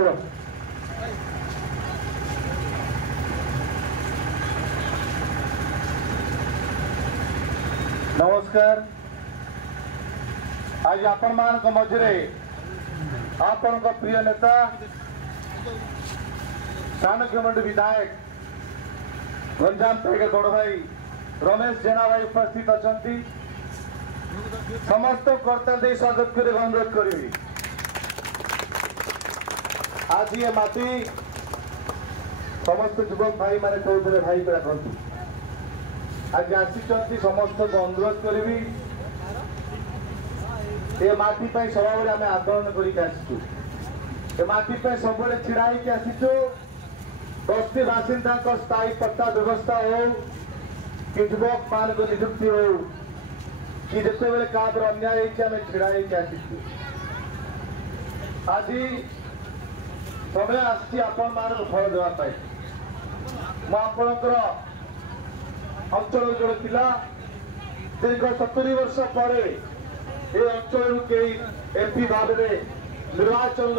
चलो नमस्कार। आज आपण मान मझे आपण प्रिय नेता चाणक्यमंडी विधायक गंजाम टाइगर बड़ भाई रमेश जेना भाई उपस्थित अच्छा समस्त कर्ता दे स्वागत कर अनुरोध करी। आज ये माटी समस्त युवक भाई माने चौधरी भाई को रखती आज आसी समस्त को अनुरोध करी ये माटी सबा आम आंदोलन कर माटी सब छिड़ा आसीचु बस्ती बासिंदा स्थायी पट्टा व्यवस्था हो कि युवक मान को नियुक्ति हो कि जिते बड़े क्या अन्याय आम छिड़ा आसीचु आज समय आपण मान फल देवाई मुझर अंचल जो पिला दीर्घ 70 वर्ष पर ये अंचल कई एमपी भाव में निर्वाचन